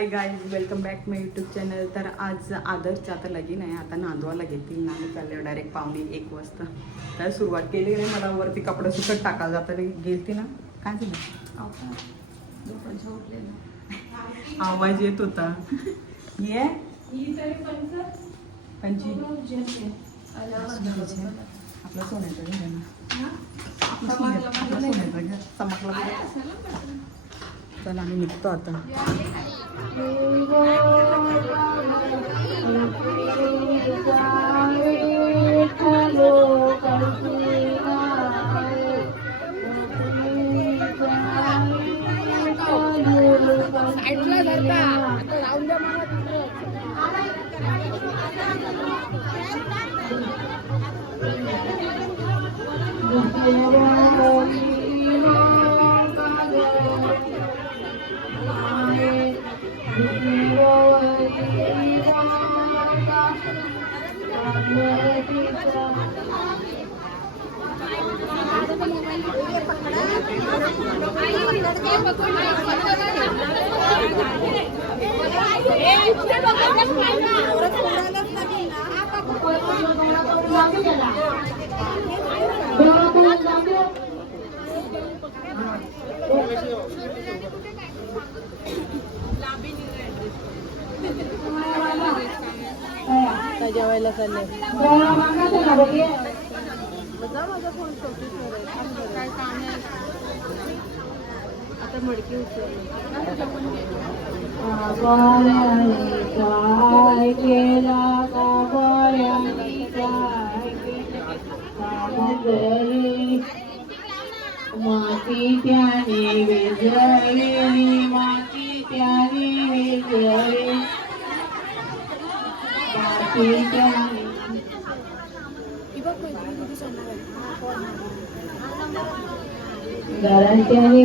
Hi guys, welcome back माय YouTube channel. तर आज आदर्शचं आता लगीन आहे. आता नांदवाला घेतील ना, आम्ही चालले डायरेक्ट 1:45 वाजता. तर सुरुवात केली नाही, मला वरती कपडे सुकट टाकायला जाताना गेलती ना. काय झालं? आवाज येत होता. ये पंची आपलं सोन्याचं घर आहे ना, आपलं सोन्याचं घर चमकला. चला आम्ही निघतो आता. जेवायला चालले. आता मडकी उचलली. माती त्याने वेजळली, माती त्याने वेजळली, माती त्याने घराच्याने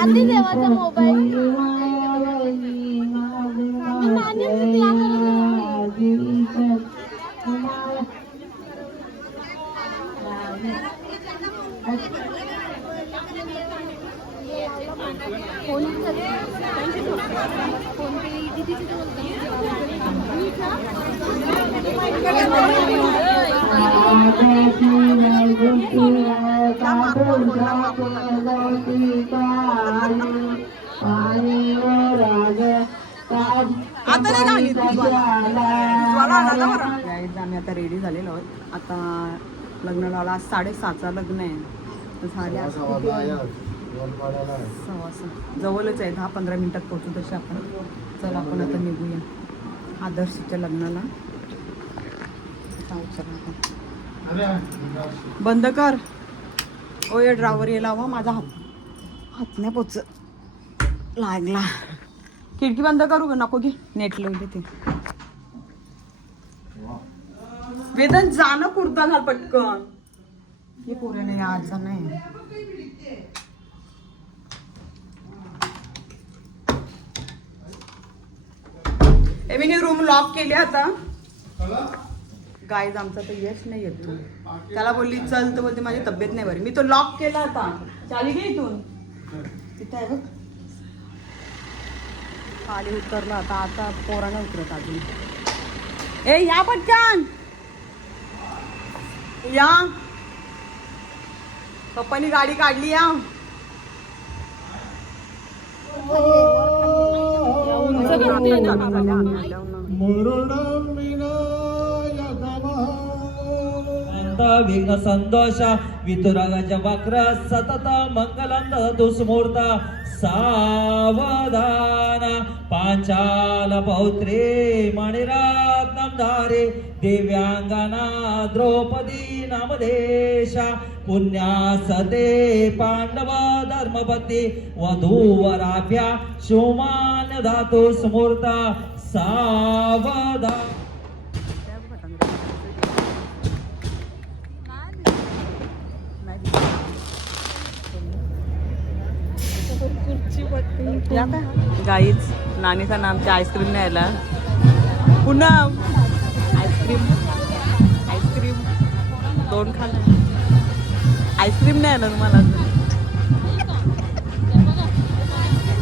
आधी देवाचा मोबाईल आम्ही आता रेडी झालेलो आहोत. आता लग्नाला 7:30चा लग्न आहे. झाले 6:15 जवळच आहे. 10-15 मिनिटात पोहोचू तसे आपण. चला आपण आता निघूया आदर्शच्या लग्नाला. बंद कर ओ या ड्रायव्हर यायला हवा. माझा हात नाही पोच लागला. खिडकी बंद करू का नको? की नेट लावून देते. वेदन जाणं कुर्ता घाल पटकन. हे पोरे नाही आज नाही. मी रूम लॉक केली आता. गाईज आमचा तर यश नाही येतो. त्याला बोलली चल तर बोलते माझी तब्येत नाही बरी. मी तो लॉक केला आता. चाली घे इथून. तिथे आहे बघ. खाली उतरला आता. आता पोरानं उतरत अजून. ए या पटकन या. पप्पानी गाडी काढली या. विघ्न संतोष वितुरागाच्या वक्र सतत मंगलंद दुस्मूर्त सावधान पांचाल पौत्रे मणिरत्नम धारे दिव्यांगना द्रौपदी नामदेशा पुण्यासते पांडव धर्मपती वधूवराभ्या शिवमान धातु स्मूर्त सावधान. गाईच नानीचा नामच्या आईस्क्रीम नाही आला. पुन्हा आईस्क्रीम आईस्क्रीम 2 खाल्लं. आईस्क्रीम नाही आलं तुम्हाला.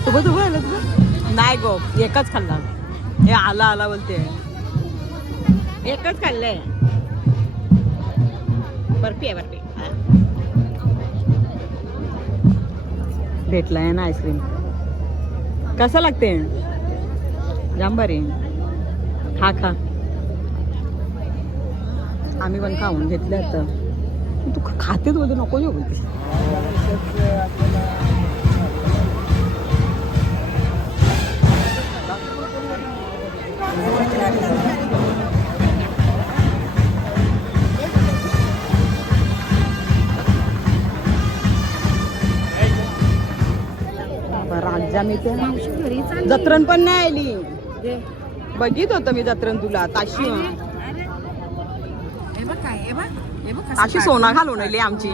सोबत उभं आलं तुला नाही गो एकच खाल्ला हे आला आला बोलते एकच खाल्लंय बर्फी आहे बर्फी भेटलाय ना आईस्क्रीम कसं लागते जाम बरे खा खा आम्ही पण खाऊन घेतलं आता तू खातेच बोलते नको येऊ बोलते राज्या मी जत्रण पण नाही आली बघित होतं मी जत्रण तुला ताशी अशी सोना घालून आली आमची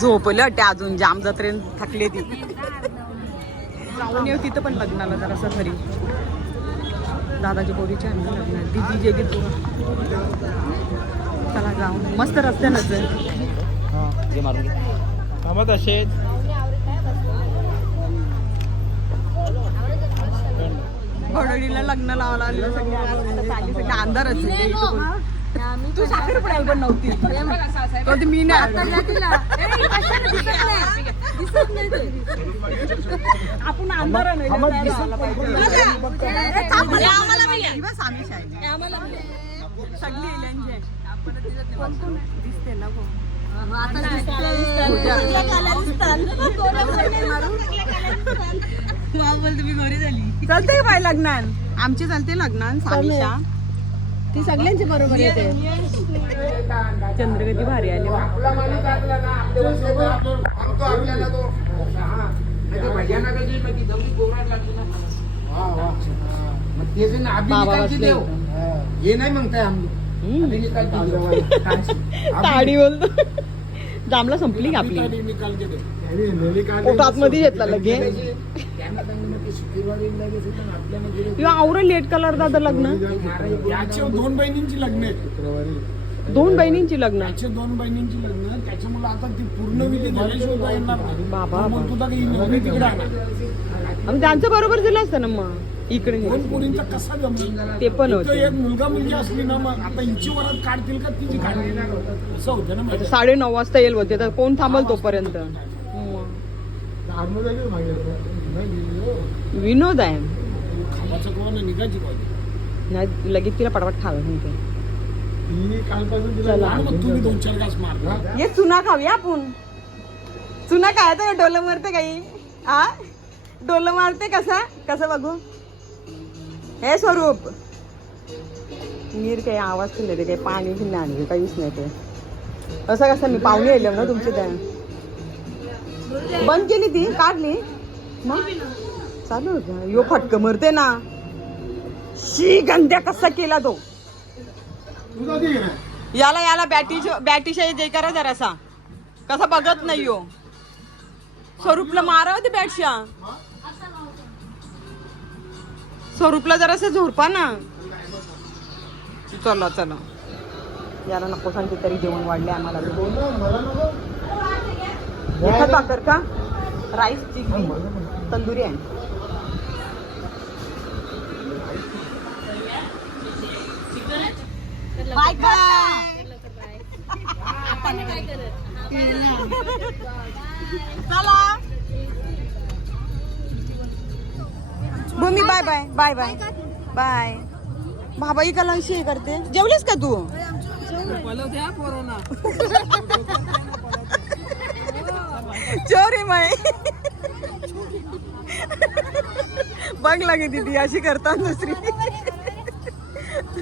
झोपलं वाटते अजून जाम जत्रेन थकले ती जाऊन येऊ तिथं पण लग्नाला जरासं घरी दादाची पोरीची आहे ना लग्न दिदी जे गे तू चला जाऊन मस्त रस्त्यानच असे घोडडीला लग्न लावायला आलेलं सगळे अंधारच तू साखर पण पण नव्हती मी नाही आपण अंधार सगळी दिसते ना तुम्ही घरी झाली चालते बाय लग्नान आमची चालते लग्नान सामिशा ती सगळ्यांची बरोबर येते चंद्रगती भारी आली हे नाही म्हणताय आम्ही ताडी बोलतो जांभला संपली का आपली आतमध्ये घेतला लगे आवरं लेट कलर दादा लग्न 2 बहिणींची लग्न आहेत 2 बहिणींची लग्न 2 बहिणींची लग्न त्याच्यामुळे आता ती पूर्ण विधी झाल्याशिवाय येणार नाही बाबा तुझा तिकडे आणि त्यांचं बरोबर दिलं असतं ना मग इकडे दोन पोरींचा कसा जमला ते पण होतं एक मुलगा मुलगी असली ना मग आता हिची वरात काढतील का तिची काढतील असं होतं ना 9:30 वाजता येईल होते तर कोण थांबल तोपर्यंत विनोद आहे खावाचं कोण निघायची नाही लगेच तिला पटापट खावं म्हणते कालपासून तिला तुम्ही 2-4 घास मार ये चुना खाऊया आपण चुना काय तर डोलं मारते काही आ डोलं मारते कसं बघू हे स्वरूप नीर काही आवाज नाही ते काही पाणी पण नाही आणले काहीच नाही ते असं कसं मी पाहुणे येईल ना तुमच्या त्या बंद केली ती काढली मग चालू होतं यो फटक मरते ना शी गंध्या कसा केला तो याला बॅटीशा जय करा जरासा कसा बघत नाही यो स्वरूपला मारा होती बॅटशा स्वरूपला जरासं झोरपा ना चला याला नको सांगते तरी जेवण वाढले आम्हाला एखाद भाकर का राईस चिकन तंदुरी आहे बाय चला Bhumi bye bye bye bye bye बाबा इकाला हे करते जेवलीस का तू चोर आहे माय बघ लागे दीदी अशी करता दुसरी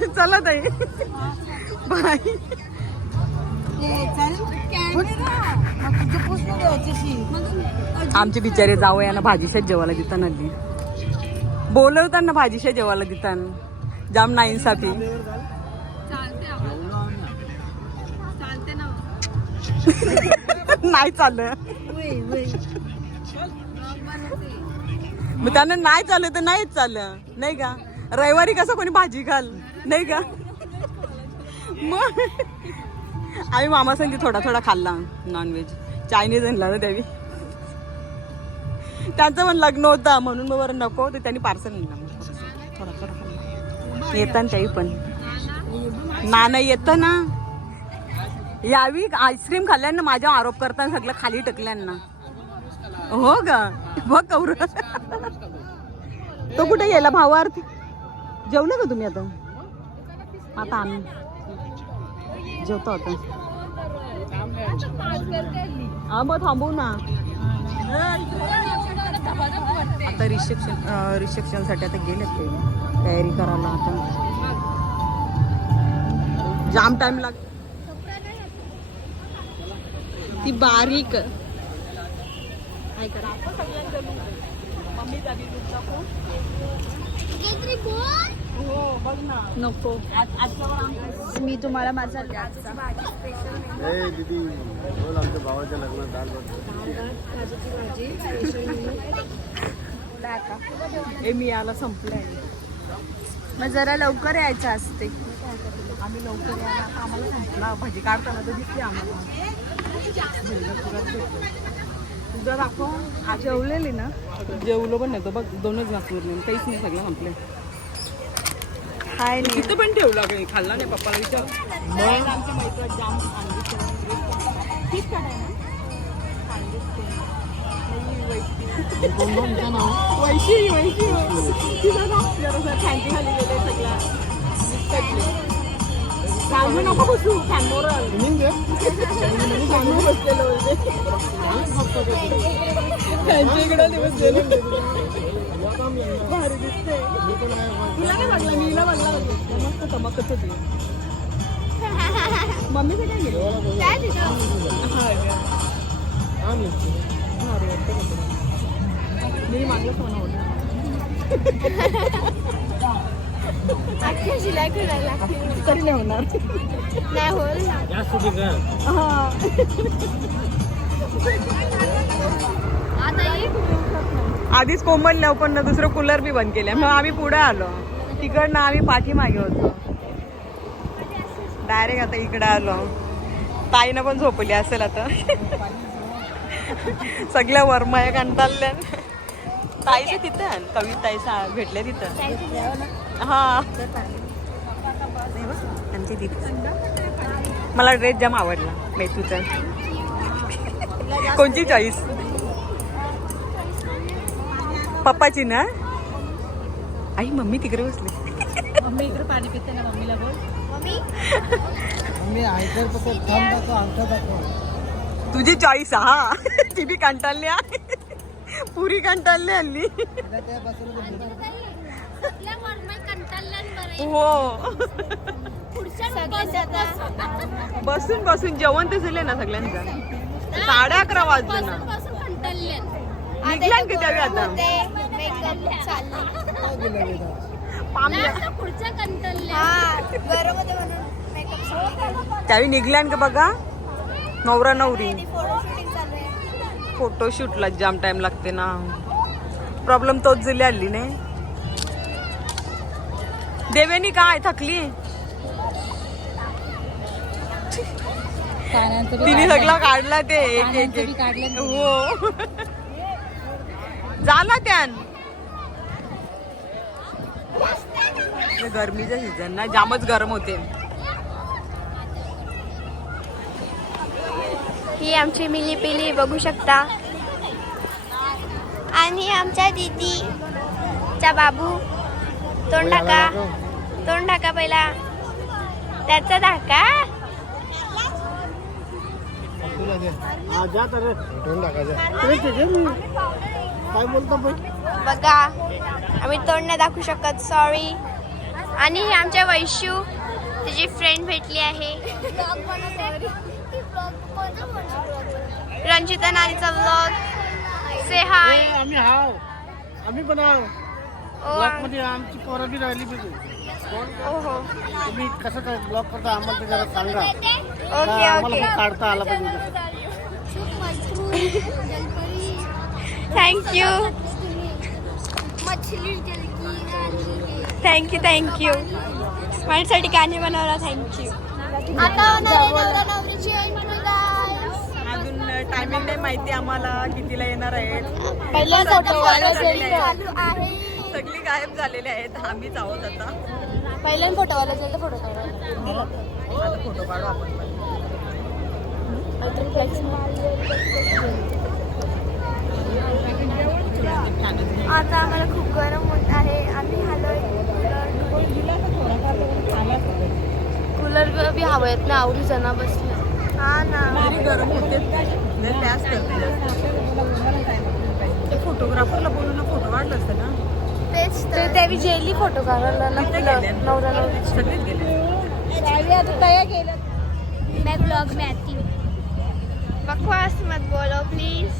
चला ताई बाय आमचे बिचारे जावं यांना भाजीशाच जेवायला देता नदी बोलवताना भाजीशा जेवायला देताना जाम नाही इन्साफी नाही चाललं मग त्यांना नाही चाललं तर नाहीच चाललं नाही का रविवारी कसं कोणी भाजी घाल नाही का मग आम्ही मामा संगी थोडा खाल्ला नॉनव्हेज चायनीज आणला ना त्यावी त्यांचं पण लग्न होतं म्हणून मग बरं नको तर त्यांनी पार्सल नेलं मग थोडं थोडं येतं ना त्याही पण नाही येतं ना. यावी आईस्क्रीम खाल्ल्यानं माझ्या आरोप करताना सगळं खाली टाकल्यांना. हो ग बघ कौर तो कुठे गेला भावार्थी. जेवलं का तुम्ही आता. आता आम्ही जेवतो आता. हा मग थांबवू ना. आता रिसेप्शन साठी आता गेलेत ते तयारी करायला. आता जाम टाइम लाग. ती बारीक हो बघ ना नको. मी तुम्हाला माझा दीदी बोल आमच्या भावाच्या लग्नात दाल हे मी याला संपलंय. मग जरा लवकर यायचं असते. आम्ही लवकर यायला आता आम्हाला संपला. भाजी काढताना तर दिसते आम्हाला. तुझा दाखव. जेवलेली ना. जेवलो पण नाही तो बघ. 2च घास उरले काहीच नाही. सगळं संपले. हाय तिथं पण ठेवला काही खाल्ला नाही. पप्पाला विचार. आमच्या मैत्रीत जाम वैशी तिथं फॅनची खाली गेले सगळ्या. फॅनवर नको बसू. फॅनवर बसलेलो फॅनच्या इकडे बसलेलो. भारी दिसते. तुला नाही बघला. मीला बघला मस्त चमकत होती. मम्मीचं काय गेलं. मी मागलं फोन होणार. शिलाई करायला तरी नाही होणार. नाही होईल. आता आधीच कोमल पण दुसरं कूलर बी बंद केलं. मग आम्ही पुढे आलो. तिकडनं आम्ही पाठीमागे होतो. डायरेक्ट आता इकडे आलो. ताईनं पण झोपली असेल आता. सगळ्या वर्मा कंटाळल्या. ताईचं तिथं कविताईचा भेटले तिथं. हा आमची तिथं. मला ड्रेस जाम आवडला मेथूचा. कोणची चॉईस. पप्पाची ना. आई मम्मी तिकडे बसली. मम्मी इकडे पाणी पिते ना. मम्मीला बोल. तुझी चॉईस. हा ती बी कंटाळली. पुरी कंटाळली हल्ली. हो बसून बसून जेवण तर झाले ना सगळ्यांचा. 11:30 वाजले ना. निघल्या की त्यावेळी आता त्यावेळी निघल्या का बघा. नवरा नवरी फोटोशूटला जाम टाइम लागते ना. प्रॉब्लेम तोच झाली हल्ली नाही. देवेनी काय थकली. तिने सगळं काढला ते एक एक. हो झाला त्यान. गरमीच्या सीझन ना जामच गरम होते. ही आमची मिली पिली बघू शकता. आणि आमच्या दीदीचा बाबू. तोंड टाका पहिला. त्याचा धाका. बघा आम्ही तोंड नाही दाखवू शकत. सॉरी. आणि ही आमच्या वैशू. तिची फ्रेंड भेटली आहे. रंजिता नानीचा व्लॉग. से हाय. आम्ही पण मध्ये आमची पोरं बी राहिली. ओहो तुम्ही कसं काय ब्लॉग करता आम्हाला ते जरा सांगा. ओके आम्हाला पण काढता आला पाहिजे. थँक्यू. थँक्यू माझ्यासाठी गाणे बनवला. थँक्यू. आता अजून टायमिंग नाही माहिती आम्हाला कितीला येणार आहेत. पहिल्या फोटोवाला झालेले आहेत. चालू आहे. सगळी गायब झालेले आहेत. आम्हीच आहोत आता. पहिल्या फोटोवाला जाईल तर फोटो काढायला आता फोटो काढू आपण पण. आता आम्हाला खूप गरम होत आहे. आम्ही हलोय कूलर बी हवं येत ना आवडी जण बसले. हा ना गरम होते त्याच करते. फोटोग्राफरला बोलून फोटो काढलं असतं ना. तेच तर त्यावी जेली फोटो काढायला ना नवरा नवरी सगळेच गेले. मैं ब्लॉग में आती हूँ. बकवास मत बोलो प्लीज.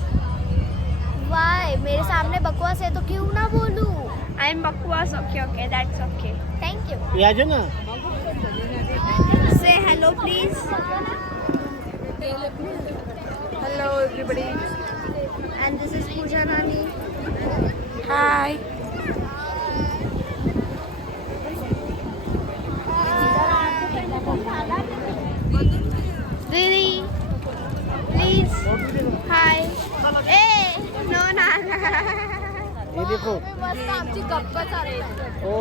वाई मेरे सामने बकवास है तो क्यों ना बोलूं. आई एम बकवास. Okay okay that's okay. Thank you. याजे ना से hello please. Hello everybody. And this is Pooja नानी. हाय. दीदी प्लीज हाय. ए नो ना. ये देखो मस्त आमची गप्पा चालू आहे. ओ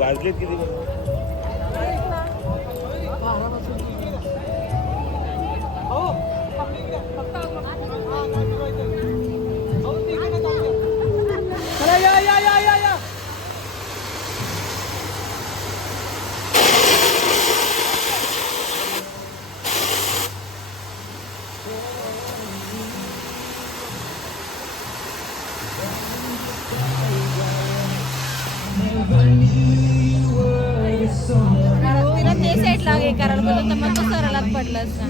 वाजलेत किती. तिला ते सेट लागे करायला बोलतो तर मग तो सरळात पडला असता.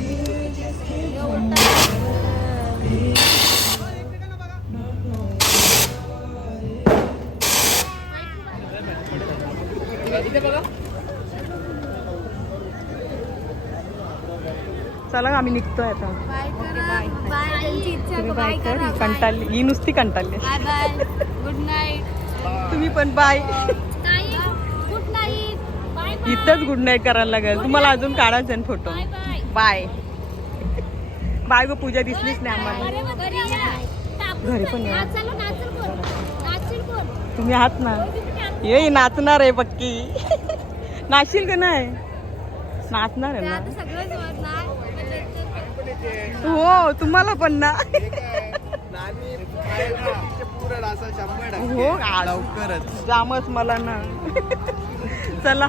चला आम्ही निघतोय आता. Bye bye. त्यांची इच्छा तुम्ही बाय बाय करा. कर. कंटाळली ही नुसती कंटाळली. Bye bye. Good night. तुम्ही पण बाय. नाही गुड नाईट. Bye bye. इथंच गुड नाईट करायला लागेल. तुम्हाला अजून काढायचं आहे photo. Bye. Bye bye go. Pooja दिसलीच नाही आम्हाला. घरी पण या. तुम्ही आहात ना. ये नाचणार आहे पक्की. नाचशील का नाही. नाचणार आहे ना. हो तुम्हाला पण ना. हो लवकरच जामच मला ना. चला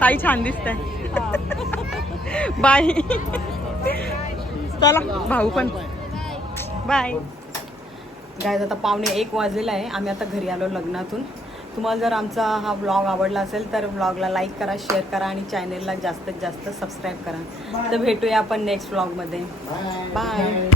ताई छान दिसते. बाय. चला भाऊ पण बाय. गाईज आता 12:45 वाजलेला आहे. आम्ही आता घरी आलो लग्नातून. तुम्हाला जर आमचा हा व्लॉग आवडला असेल तर व्लॉगला लाईक करा, शेअर करा आणि चॅनेलला जास्तीत जास्त सबस्क्राईब करा. तर भेटूया आपण नेक्स्ट व्लॉगमध्ये. बाय.